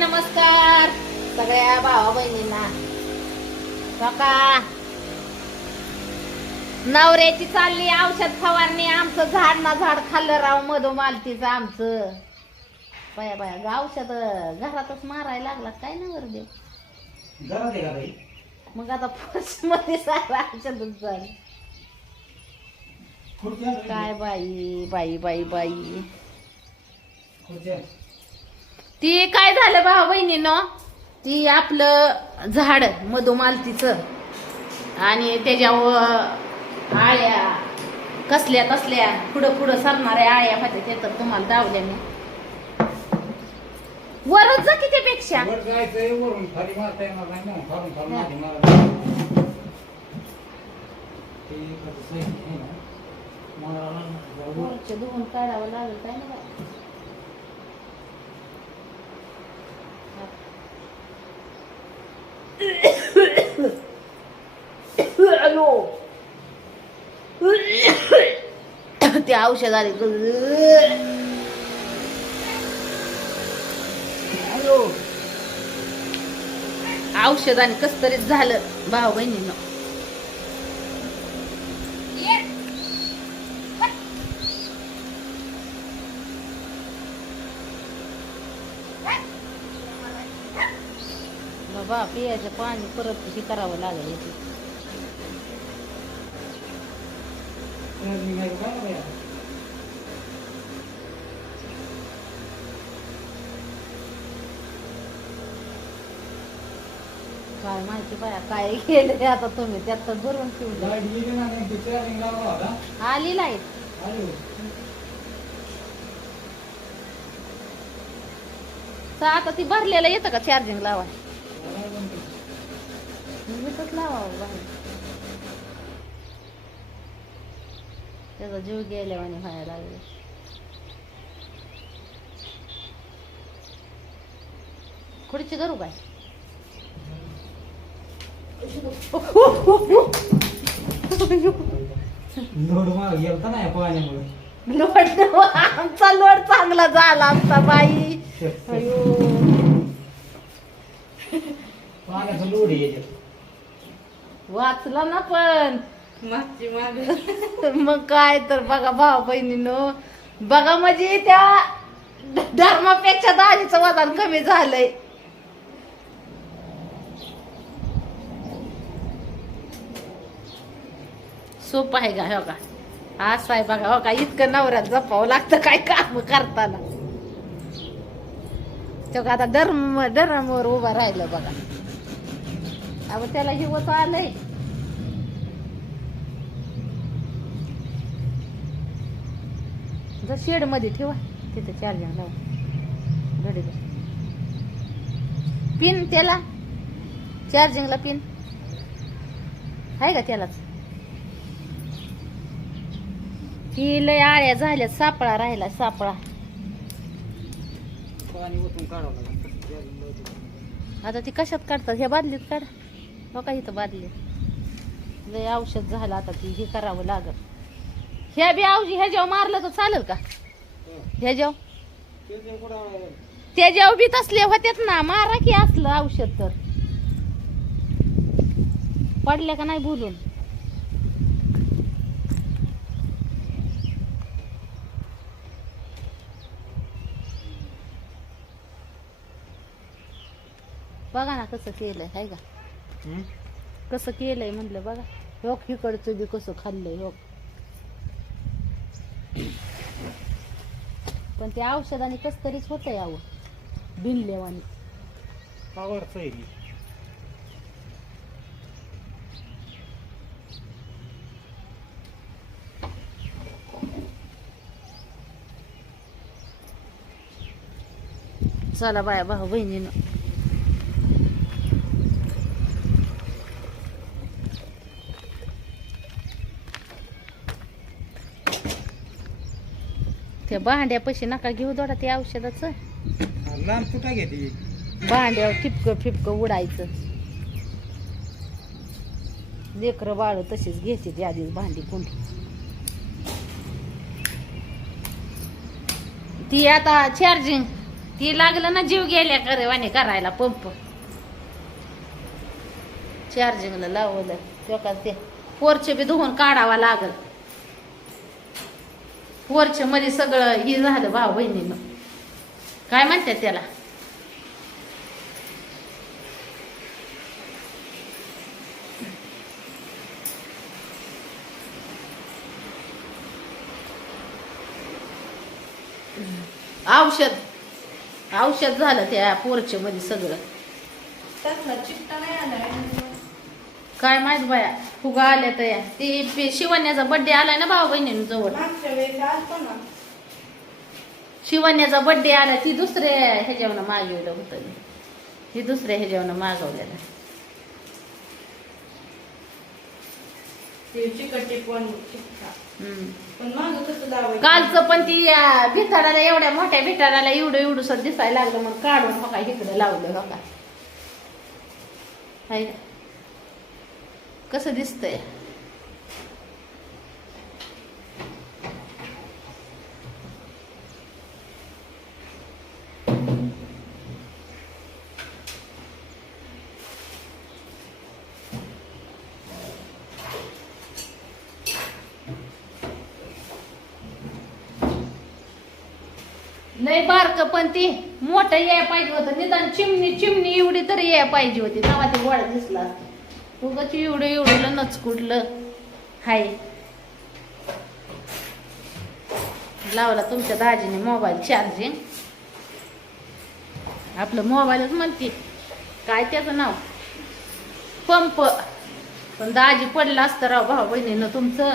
नमस्कार सगळ्या भावा बहिणींना नवऱ्याची चालली औषध फवारणी आमचं झाड ना झाड खाल्लं राव मधुमालतीचं आमचं. बाया बाया ग औषध घरातच मारायला लागला काय ना वरदेव मग आता फर्स्टमध्ये सारं औषधच झालं? काय बाई बाई बाई बाई. ती काय झालं भाऊ बहिणीनं? ती आपलं झाड मधुमालतीचं. आणि त्याच्यावर आळ्या कसल्या कसल्या पुढं पुढं सरणाऱ्या आळ्या होत्या ते तर तुम्हाला दावल्या मी. वरच जा की त्यापेक्षा. वर जायचंय वरून खाली मारता येणार नाही ना खालून खालून मागे मारायला. ते कसं सही आहे ना. मारायला लागणार. वर- वरचे धुवून काढावं लागेल काय ना बाई अयो ते औषध आले. अयो औषधाने कस तरीच झालं भाऊ बहिणीनं. बाबा पियाचं पाणी परत हे करावं लागेल याची. चार्जिंग आहे का बाई? काय माहिती बाया काय केलं आता तुम्ही? त्यात तर भरून ठेवलं लाइट गेली ना नेमकी चार्जिंग लावला होता आली लाइट. आली. तर आता ती भरलेलं येतं का चार्जिंग लावा मीच लावावं बाहेर. त्याचा जीव गेल्यावाने व्हायला लागले. खुर्ची करू काय? लोड गेलता ना या पाण्यामुळे. लोड आमचा लोड चांगला झाला आमचा बाई. अयो. पाण्याचा लोड याच्यात. वाचला ना पण. मग. काय तर बघा भाऊ बहिणीनो. बघा म्हणजे त्या धर्मापेक्षा दाजीचं वजन कमी झालंय. सोपं आहे का हो का? असं आहे बघा हो का? इतकं नवऱ्यात जपावं लागतं काय काम करताना. तो का आता धर्म धर्मावर उभा राहिलं बघा. अगं त्याला हिवत आलंय. जर शेडमध्ये ठेवा. तिथे चार्जिंग लावा. घडी पिन त्याला. चार्जिंगला पिन आहे का त्यालाच? ही लय आळ्या झाल्या सापळा राहिला सापळा. आता ती कशात काढतात? ह्या बादलीत काढ. बघा इथं बादली. लय औषध झालं आता ती. हे करावं लागल. ह्या बी औषध ह्या जेव्हा मारलं तर चालेल का? ह्या जेव्हा ते जे कुठं आहे, त्याच्यावर बी तसले होतेत ना मारा की असलं औषध तर. पडल्या का नाही बोलून? बघा ना कसं केलंय हाय का? हं? कसं केलंय म्हणलं बघा. योग इकडचं बी कसं खाल्लंय योग पण ते औषधाने कस तरीच होत यावं बिनलेवानी. पावरचं आहे. चला बाया भाऊ बहिणीनं. त्या भांड्यापाशी नका घेऊ दोडा ते औषधाचं. लांब तुटा घेते भांड्यावर ठिपकं फिपकं उडायचं. लेकरं बाळ तशीच घ्यायची ती आधीच भांडी कोण ती आता चार्जिंग ती लागलं ना जीव गेल्या करेवाने करायला पंप चार्जिंगला लावलं. तो पोरचे बी धुवून काढावा लागल. वरच्या मध्ये सगळं हे झालं भाव बहिणीनं. काय म्हणतात त्याला? औषध. औषध झालं त्या पोरच्या मध्ये सगळं. चिपटा नाही आलाय काय माहीत बाया फुगा आल्या तर या ती शिवण्याचा बर्थडे आलाय ना भाऊ बहिणीनं जवळ शिवण्याचा बर्थडे आला ती दुसऱ्या ह्याच्यावर मागवलं होतं. मी. ही दुसऱ्या ह्याच्यावर मागवलेलं. ते कालचं पण ती भिताडाला एवढ्या मोठ्या भिताडाला एवढं एवढं दिसायला लागलं मग काढून हो काय इकडे लावलं हो का. का? कसं दिसतंय? लय बारक पण ती मोठं याय पाहिजे होतं. निदान चिमणी चिमणी एवढी तरी याय पाहिजे होती. तेव्हा ते गोळा दिसला उगाच एवढं एवढं नचकुडलं हाय. लावला तुमच्या दाजीने मोबाईल चार्जिंग आपलं मोबाईलच म्हणते. काय त्याचं नाव? पंप. पण दाजी पडलं असतं राव भाऊ बहिणीनं तुमचं.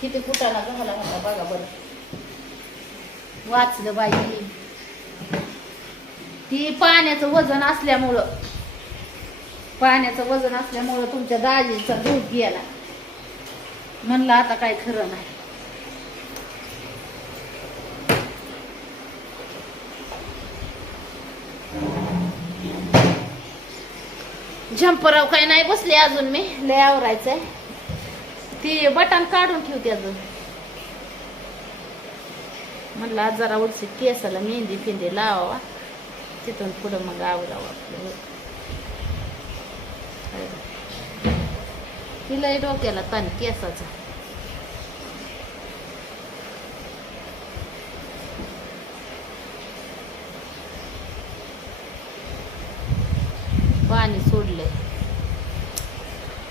किती कुटाला झाला होता बघा बरं. वाचलं बाई. ती पाण्याचं वजन असल्यामुळं. पाण्याचं वजन असल्यामुळं तुमच्या दाजीचा दूध गेला. म्हणलं आता काय खरं नाही. झंपराव काय नाही बसले अजून मी लय आवरायचंय. ती बटन काढून ठेवते अजून. म्हणलं आज जरा उलसी केसाला मेहंदी फिंदी लावावा. तिथून पुढं मग आवरावं आपलं. तिला डोक्याला ताण केसाचा. पाणी सोडलंय.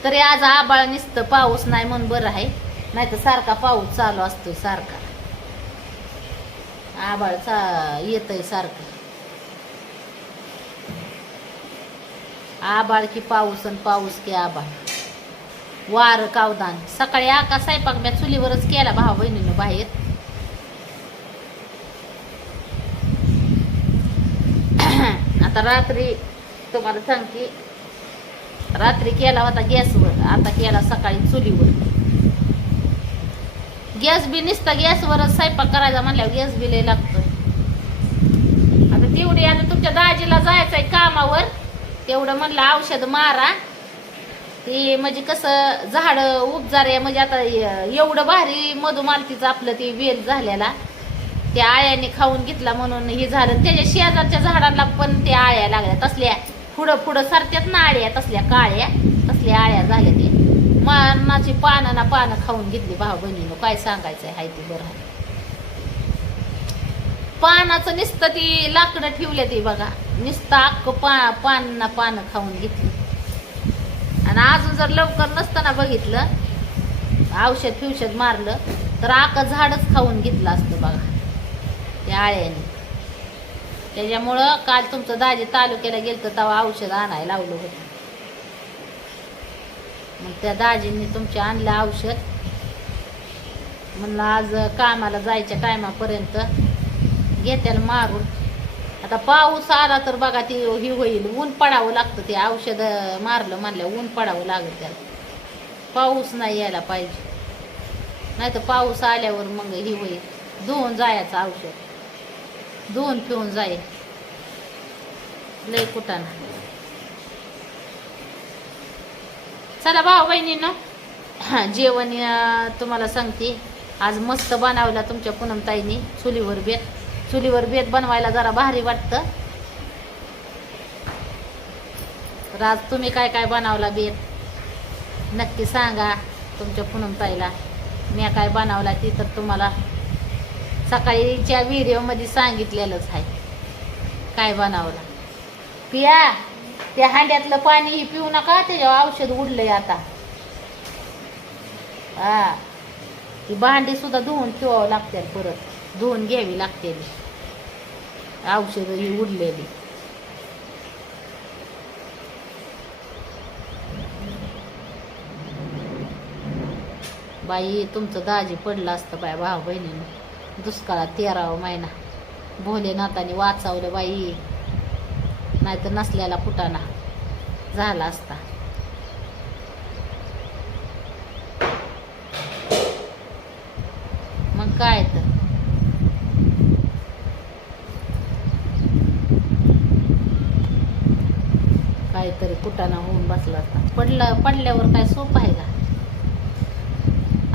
तरी आज आबाळ निसतं पाऊस नाही म्हणून बरं आहे. नाही तर सारखा पाऊस चालू असतोय सारखा. आबाळ चा येतय सारखं. आबाळ की पाऊस आणि पाऊस की आबाळ वार कावदान. सकाळी आका स्वयंपाक मी चुलीवरच केला भाऊ बहिणीनं बाहेर. आता रात्री तुम्हाला सांगते रात्री केला होता गॅसवर आता केला सकाळी चुलीवर. गॅस बी नुसता गॅसवरच स्वयंपाक करायचा म्हणल्यावर गॅस बी लय लागतो आता तेवढी आता तुमच्या दाजीला जायचंय कामावर. तेवढं म्हणलं औषध मारा. ते म्हणजे कसं झाड आहे म्हणजे आता एवढं भारी मधुमालतीचं आपलं ते वेल झालेला. त्या आळ्याने खाऊन घेतला म्हणून हे झालं. त्याच्या शेजारच्या झाडांना पण त्या आळ्या लागल्या. तसल्या पुढं पुढं सरत्यात ना आळ्या तसल्या काळ्या तसल्या आळ्या झाल्या ते. मानाची पानं ना पानं खाऊन घेतली भाऊ बहिणीनं. काय सांगायचं आहे ते बरं. पानाचं नुसतं ती लाकडं ठेवल्या ती बघा. नुसतं अख्ख पा पान पानं खाऊन घेतली. आणि अजून जर लवकर नसताना बघितलं औषध फिवषध मारलं तर आक झाडच खाऊन घेतलं असतं बघा. त्या आळ्याने. त्याच्यामुळं काल तुमचं दाजी तालुक्याला गेलं तर तेव्हा औषध आणायला लावलं होतं. मग त्या दाजींनी तुमच्या आणलं औषध. म्हणलं आज कामाला जायच्या टायमापर्यंत घेत्याला मारून. आता पाऊस आला तर बघा ती ही होईल. ऊन पडावं लागतं ते औषध मारलं म्हणल्या ऊन पडावं लागेल त्याला. पाऊस नाही यायला पाहिजे. नाही तर पाऊस आल्यावर मग ही होईल. धुवून जायचं औषध. धुवून पिऊन जाईल लय कुटाणा. चला भाऊ बहिणीनं जेवण तुम्हाला सांगते. आज मस्त बनवला तुमच्या पूनमताईने चुलीवर बेत. चुलीवर बेत बनवायला जरा भारी वाटतं. तर आज तुम्ही काय काय बनवला बेत? नक्की सांगा तुमच्या पुनमताईला मी काय बनवला ती तर तुम्हाला सकाळीच्या व्हिडिओमध्ये सांगितलेलंच आहे. काय बनवला? पिया त्या हांड्यातलं पाणीही पिऊ नका त्याच्यावर औषध उडलंय आता. हा. ती भांडी सुद्धा धुवून ठेवावं लागते परत. धुवून घ्यावी लागते औषधं ही उडलेली बाई तुमचं दाजी पडलं असतं बाय भाऊ बहिणीनं. दुष्काळात तेरावा महिना. भोलेनाथाने वाचवलं बाई. नाहीतर नसल्याला फुटाणा झाला असता. मग काय तर? काहीतरी कुटाणा होऊन बसला असता. पडलं पडल्यावर काय सोपं आहे का?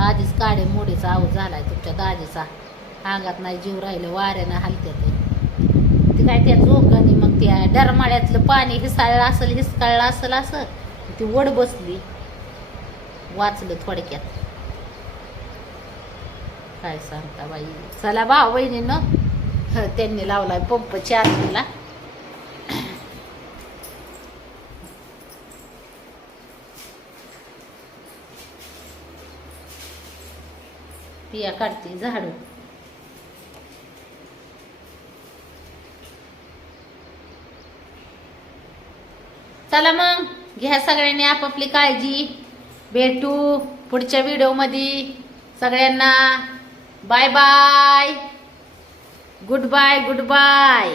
आधीच काडे मोडीचा आऊत झालाय तुमच्या दाजीचा. अंगात नाही जीव राहिलं वाऱ्यानं हलत्या ते काय त्या जोगाने मग त्या डरमाळ्यातलं पाणी हिसाळलं असेल हिसकाळलं असेल असं ती वड बसली. वाचलं थोडक्यात. काय सांगता बाई? चला भाव बहिणीनं त्यांनी लावलाय पंप चार्जिंगला पिया काढते झाडू. चला मग घ्या सगळ्यांनी आपापली काळजी. भेटू पुढच्या व्हिडिओमध्ये. सगळ्यांना बाय बाय. Goodbye goodbye.